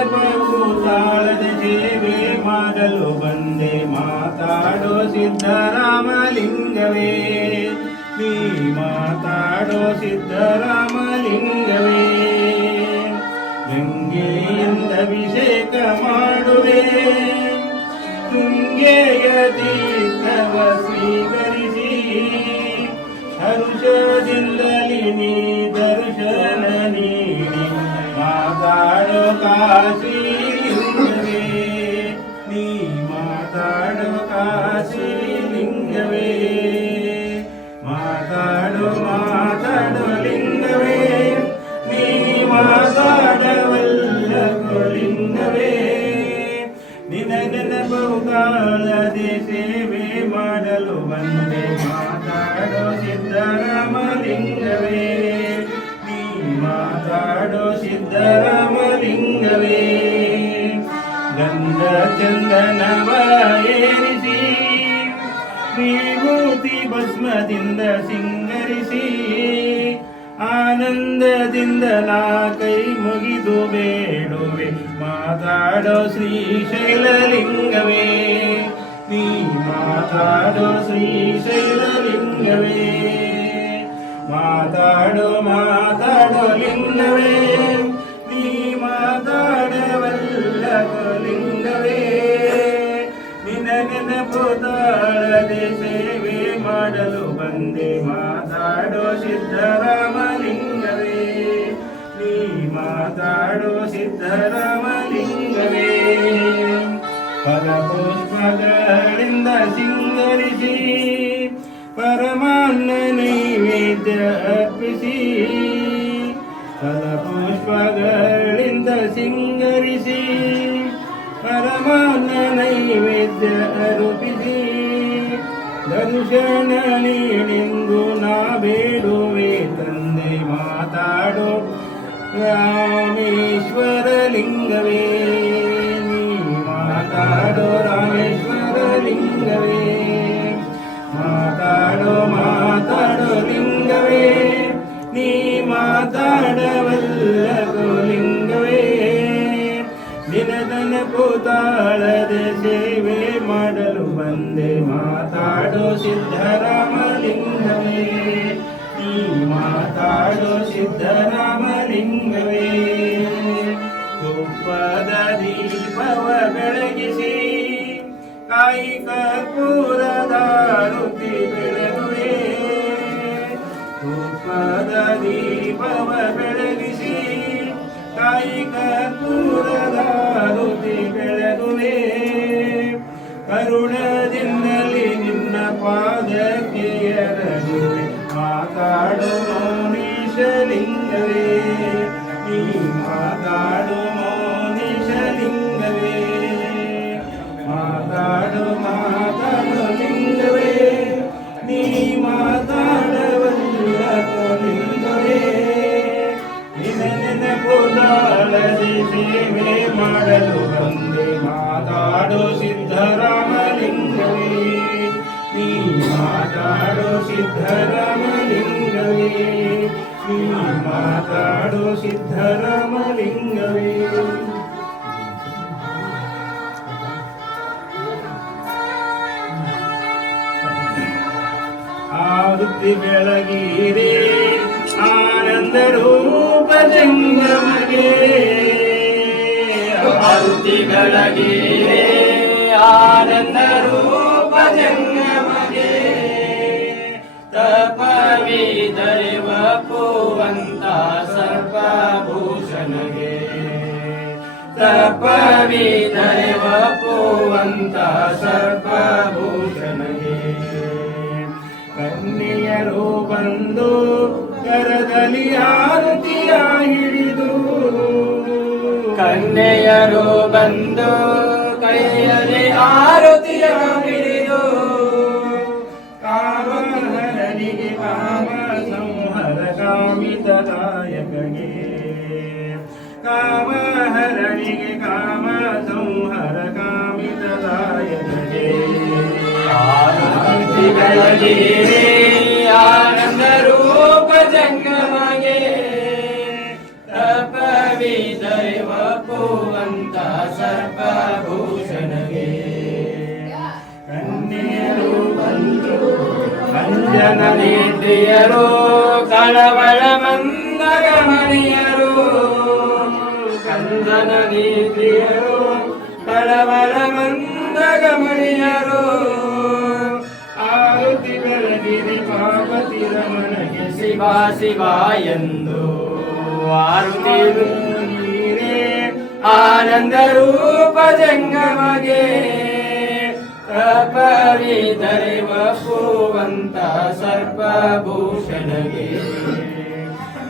ನೆನಪವು ತಾಳದೆ ಸೇವೆ ಮಾಡಲು ಬಂದೆ ಮಾತಾಡೋ ಸಿದ್ದರಾಮಲಿಂಗವೇ ನೀ ಮಾತಾಡೋ ಸಿದ್ದರಾಮಲಿಂಗವೇ ಗಂಗೆಯಿಂದ ಅಭಿಷೇಕ ಮಾಡುವೆ ತುಂಗೆಯ ತೀರ್ಥವ ಸ್ವೀಕರಿಸಿ ಹರುಷದಿಂದಲಿ ನೀ ದರ್ಶನ ನೀಡಿ ಮಾತಾಡೋ ಕಾಶಿ ಲಿಂಗವೇ ನೀ ಮಾತಾಡೋ ಕಾಶಿ ಲಿಂಗವೇ ಮಾತಾಡೋ ಲಿಂಗವೇ ನೀ ಮಾತಾಡವಲ್ಲಗೋ ಲಿಂಗವೇ ನಿನ ನೆನಪವು ತಾಳದೆ ಸೇವೆ ಮಾಡಲು ಬಂದೆ ಮಾತಾಡೋ ಸಿದ್ದರಾಮಲಿಂಗವೇ ನೀ ಮಾತಾಡೋ ಸಿದ್ದರಾಮಲಿಂಗವೇ ಗಂಧ ಚಂದನವ ಏರಿಸಿ ವಿಭೂತಿ ಭಸ್ಮದಿಂದ ಸಿಂಗರಿಸಿ ಆನಂದದಿಂದ ನಾ ಕೈ ಮುಗಿದು ಬೇಡುವೆ ಮಾತಾಡೋ ಶ್ರೀಶೈಲಲಿಂಗವೇ ನೀ ಮಾತಾಡೋ ಶ್ರೀಶೈಲಲಿಂಗವೇ ಮಾತಾಡೋ ಲಿಂಗವೇ ನೀ ಮಾತಾಡವಲ್ಲಗೋ ಲಿಂಗವೇ ನಿನ ನೆನಪು ತಾಳದೆ ಸೇವೆ ಮಾಡಲು ಬಂದೆ ಮಾತಾಡೋ ಸಿದ್ದರಾಮಲಿಂಗವೇ ನೀ ಮಾತಾಡೋ ಸಿದ್ದರಾಮಲಿಂಗವೇ ಫಲಪುಷ್ಪಗಳಿಂದ ಸಿಂಗರಿಸಿ ಪರಮಾನ್ನ ನೈವೇದ್ಯ ಅರ್ಪಿಸಿ ಫಲಪುಷ್ಪಗಳಿಂದ ಸಿಂಗರಿಸಿ ಪರಮಾನ್ನ ನೈವೇದ್ಯ ಅರ್ಪಿಸಿ ದರ್ಶನ ನೀಡೆಂದು ನಾ ಬೇಡುವೆ ತಂದೆ ಮಾತಾಡೋ ರಾಮೇಶ್ವರ ಲಿಂಗವೇ ನೀ ಮಾತಾಡೋ ರಾಮೇಶ್ವರ ಲಿಂಗವೇ ಮಾತಾಡೋ ಲಿಂಗವೇ ನೀ ಮಾತಾಡವಲ್ಲಗೋ ಲಿಂಗವೇ ದಿನದನಪು ತಾಳದೆ ಸೇವೆ ಮಾಡಲು ಬಂದೆ ಮಾತಾಡೋ ಸಿದ್ದರಾಮಲಿಂಗವೇ ನೀ ಮಾತಾಡೋ ಸಿದ್ದರಾಮಲಿಂಗವೇ ತುಪ್ಪದ ದೀಪವ ಬೆಳಗಿಸಿ ಕಾಯಿ ಕರ್ಪೂರದ ರುಚಿ ಬೆಳಗುವೆ ತುಪ್ಪದ ದೀಪವ ಬೆಳಗಿಸಿ ಕಾಯಿ ಕರ್ಪೂರದ ರುಚಿ ಬೆಳಗುವೆ ಕರುಣದಿಂದಲಿ ನಿನ್ನ ಪಾದಕ್ಕೆ ಎರಗುವೆ ಮಾತಾಡೋ ಮೌನೀಶಲಿಂಗವೇ ನೀ ಮಾತಾಡೋ ಮೌನೀಶಲಿಂಗವೇ ಮಾತಾಡೋ ಲಿಂಗವೇ ನೀ ಮಾತಾಡವಲ್ಲಗೋ ಲಿಂಗವೇ ನಿನ ನೆನಪು ತಾಳದೆ ಸೇವೆ ಮಾಡಲು ಬಂದೆ ಮಾತಾಡೋ ಸಿದ್ದರಾಮಲಿಂಗವೇ ನೀ ಮಾತಾಡೋ ಸಿದ್ದರಾಮಲಿಂಗವೇ ನೀ ಮಾತಾಡೋ ಸಿದ್ದರಾಮಲಿಂಗವೇ ಆವೃತ್ತಿ ಬೆಳಗಿರೆ ಆನಂದ ರೂಪ ಜಂಗಮಗೆ ಆವೃತ್ತಿ ಬೆಳಗಿರೆ ಆನಂದ ರೂಪ ಜಂಗಮಗೆ ತಪವಿದರೆ ವಪುವಂತ ಸರ್ವಭೂಷಣಗೆ ತಪವಿದರೆ ವಪುವಂತ ಸರ್ವಭೂಷಣಗೆ ಕನ್ಯೆಯರು ಬಂದು ಕರದಲ್ಲಿ ಆರತಿಯ ಹಿಡಿದು ಕನ್ಯೆಯರು ಬಂದು ಕೈಯಲ್ಲಿ ಆರತಿಯ ಹಿಡಿದು ಕಾಮಹರನಿಗೆ ಕಾಮ ಸಂಹರ ಕಾಮಿತದಾಯಕಗೆ ಕಾಮಹರನಿಗೆ ಕಾಮ ಸಂಹರ ಕಾಮಿತದಾಯಕಗೆ ಆರತಿ ಬೆಳಗಿರೆ ಆನಂದ ರೂಪ ಜಂಗಮಗೆ ತಪವಿದ ದೈವಪ್ಪುವಂತ ಸರ್ಪಭೂಷಣಗೆ ಕನ್ಯರು ಬಂದರು ಅಂಜನ ನೇತ್ರಿಯರು ಕಳವಳ ಮಂದಗಮಣಿಯರು ಕಂದನ ನೇತ್ರಿಯರು ಕಳವಳ ಮಂದಗಮಣಿಯರು ಆರುತಿ ಬೆಳಗಿರಿ ಪಾರ್ವತಿ ರಮಣಗೆ ಶಿವ ಶಿವ ಎಂದು ಆರುತಿ ನೀರೇ ಆನಂದ ರೂಪ ಜಂಗಮಗೆ ಕಪವಿಧರಿವ ಪೂವಂತ ಸರ್ಪಭೂಷಣಗೆ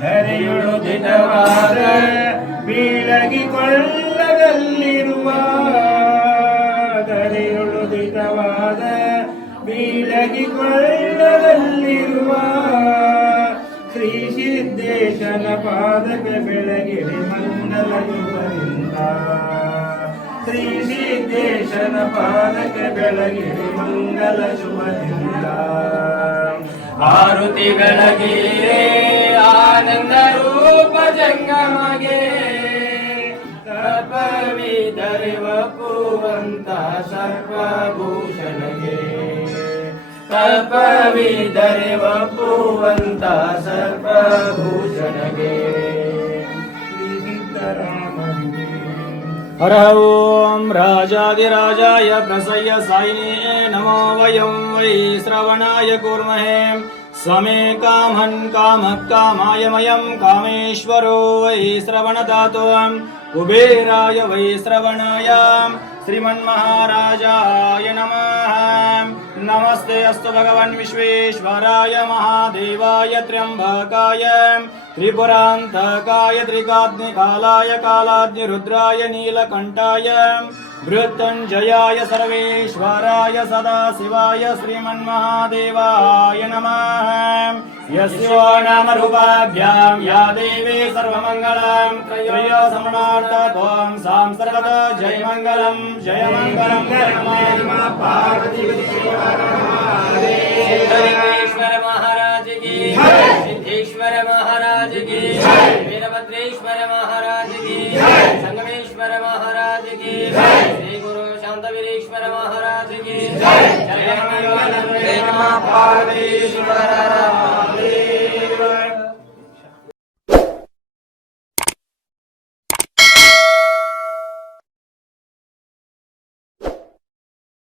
ಧರೆಯೊಳು ದಿಟವಾದ ಬೀಳಗಿಕೊಳ್ಳದಲ್ಲಿರುವ ಧರೆಯೊಳು ದಿಟವಾದ ಬೀಳಗಿಕೊಳ್ಳದಲ್ಲಿರುವ ಶ್ರೀ ಸಿದ್ದೇಶನ ಪಾದಕ ಬೆಳಗಿರಿ ಮಂಗಲ ಯುಗದಿಂದ ಶ್ರೀ ಸಿದ್ದೇಶನ ಪಾದಕ ಬೆಳಗಿರಿ ಮಂಗಲ ಶುಭದಿಂದ ಆರುತಿ ಬೆಳಗಿರೆ ಆನಂದ ರೂಪ ಜಂಗಮಗೆ ಕಪವಿಧರಿವ ಪೂವಂತ ಸರ್ಪಭೂಷಣಗೆ ಕಪವಿಧರಿವ ಪೂವಂತ ಸರ್ಪಭೂಷಣಗೆ ಶ್ರೀ ಸಿದ್ದರಾಮನಿಗೆ ಹರ ಓಂ ರಾಜಾದಿರಾಜಾಯ ಪ್ರಸಯ್ಯ ಸಾಯಿನೇ ನಮೋ ವಯಂ ವೈ ಶ್ರವಣಾಯ ಕುರ್ಮಹೇ ಸ್ವಮೇ ಕಾಮನ್ ಕಾಮಃ ಕಾಮಾಯ ಮಯಂ ಕಾಮೇಶ್ವರೋ ವೈ ಶ್ರವಣದಾತೋ ಕುಬೇರಾಯ ವೈ ಶ್ರವಣಾಯ ಶ್ರೀಮನ್ಮಹಾರಾಜಾಯ ನಮಃ ನಮಸ್ತೆ ಅಸ್ತು ಭಗವನ್ ವಿಶ್ವೇಶ್ವರಾಯ ಮಹಾದೇವಾಯ ತ್ರ್ಯಂಬಕಾಯ ತ್ರಿಪುರಾಂತಕಾಯ ತ್ರಿಕಾಗ್ನಿಕಾಲಾಯ ಕಾಲಾಗ್ನಿರುದ್ರಾಯ ನೀಲಕಂಠಾಯ ಮೃತ್ಯುಂಜಯಾಯ ಸರ್ವೇಶ್ವರಾಯ ಸದಾಶಿವಾಯ ಶ್ರೀಮನ್ಮಹಾದೇವಾಯ ನಮಃ ಯಸ್ಯೋ ನಾಮ ರೂಪಾಭ್ಯಾಂ ಯಾ ದೇವಿ ಸರ್ವಮಂಗಳಂ ತ್ರಯೋ ಸಮನಾರ್ಥತ್ವಂ ಸಾಂ ಸರ್ವದ ಜಯ ಮಂಗಲಂ ನಮಃ ಪಾರ್ವತಿ सिद्धेश्वर महाराज की जय सिद्धेश्वर महाराज की जय वीरभद्रेश्वर महाराज की जय संगमेश्वर महाराज की जय श्री गुरु शांतवीरेश्वर महाराज की जय जय नमः पार्वतीश्वर